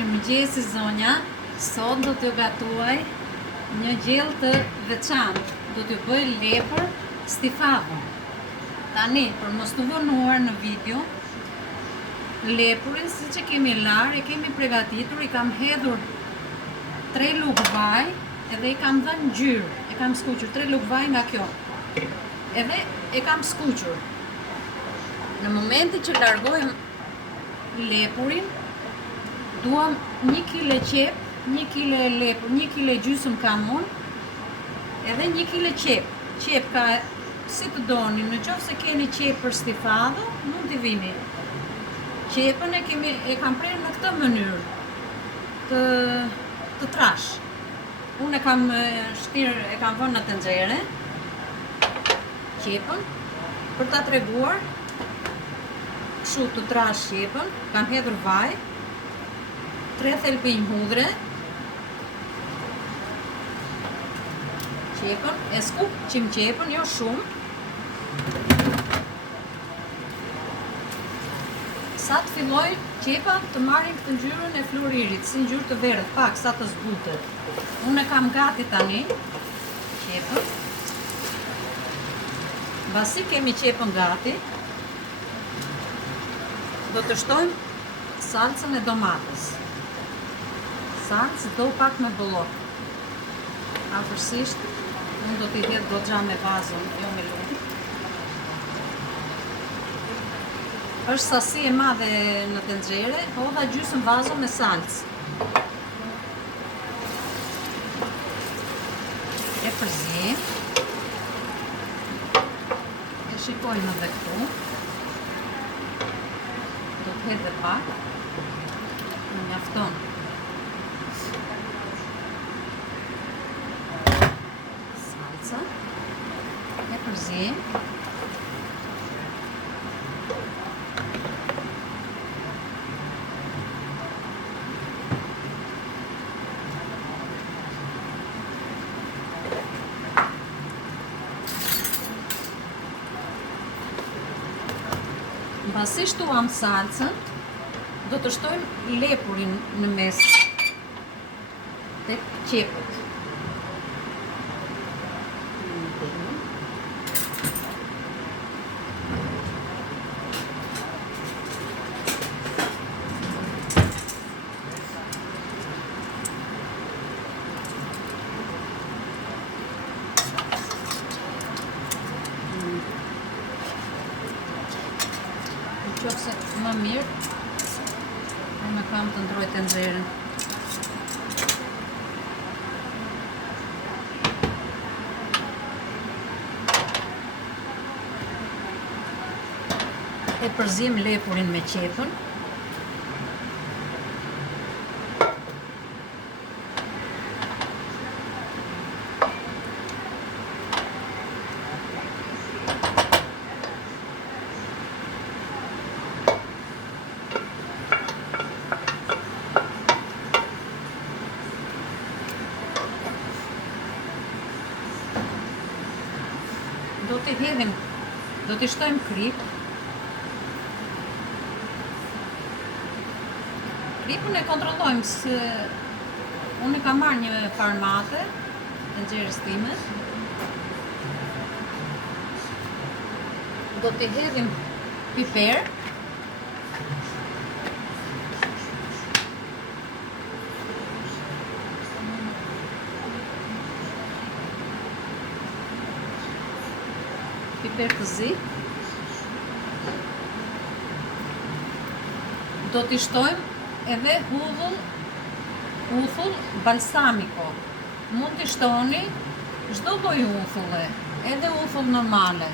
Mirëmëngjes zonja, sot do t'ju gatuaj një gjellë të veçantë. Do t'ju bëj lepër stifado. Tani, për mos të vonuar në video, lepurin siç e kemi larë, e kemi përgatitur, i kam hedhur 3 lugë vaj, edhe i kam dhënë ngjyrë, e kam skuqur 3 lugë vaj nga kjo. Edhe e kam skuqur. Në momentin që largojmë lepurin, duam 1 kg qep, 1 kg lepur, 1 kg gjysmë kam unë, edhe 1 kg qep. Qep ka si të doni, në qoftë se keni qep për stifado, mund t'i vini. Qepën e kam prerë në këtë mënyrë, të trash. Unë e kam shtirë, e kam vënë në tenxhere, qepën, për ta treguar, kështu të trash qepën, kam hedhur vaj, 3 thelbinj hudhre, qepën, e skuqim qepën, jo shumë. Sa të filloj qepa të marrin këtë ngjyrën e floririt, si ngjyrë të verdhë, pak sa të zbutet. Unë e kam gati tani qepën. Mbasi kemi qepën gati, do të shtojmë salcën e domates. Salcë do pak me bollok. Afërsisht, unë do t'i hedh goxha me vazon, jo me lugë. Është sasi e madhe në tenxhere, hodha gjysmë vazo me salcë. E përzim. E shikojmë edhe këtu. Do të hedh dhe pak. Më mjafton. Salca. E përzim. Mbasi shtuam salcën, do të shtojmë lepurin në mes tek qepët. Qofse më mirë, unë kam të ndroj tenxherën. E përzim lepurin me qepën. Do t'i shtojmë krip. Kripën e kontrollojmë se unë kam marrë një farmate tenxherës time. Do t'i hedhim piper. Piper të zi. Do t'i shtojmë edhe uthull balsamico. Mund t'i shtoni çdo lloj uthulle, edhe uthull normale.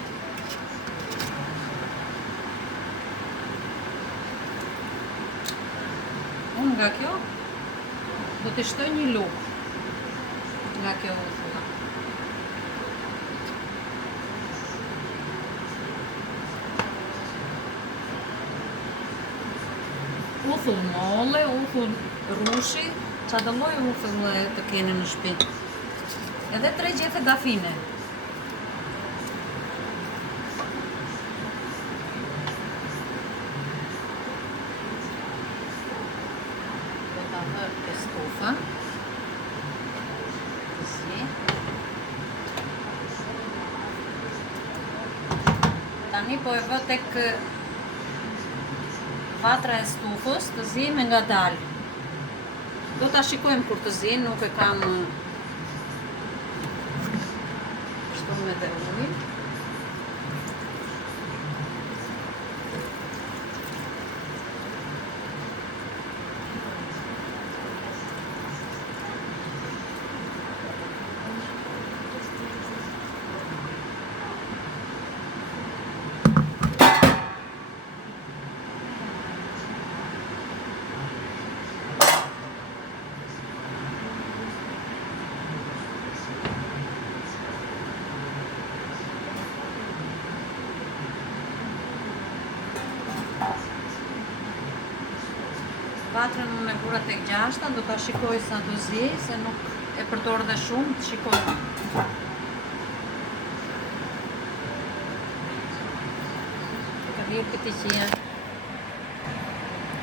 Unë nga kjo do t'i shtoj një lugë nga kjo uthulla. Uthull molle, uthull rushi, çdo lloj uthulle të keni në shtëpi. Edhe 3 gjethe dafine. ta vë e stufa. Così. Tani po e vë tek vatra e stufës të zi me ngadalë. Do ta shikojmë kur të zi, nuk e kam shtuar me ujë. Vatrën unë e vura tek 6, do ta shikoj sa do zi, se nuk e përdor dhe shumë, të shikoj. Ka vjerë këti që janë.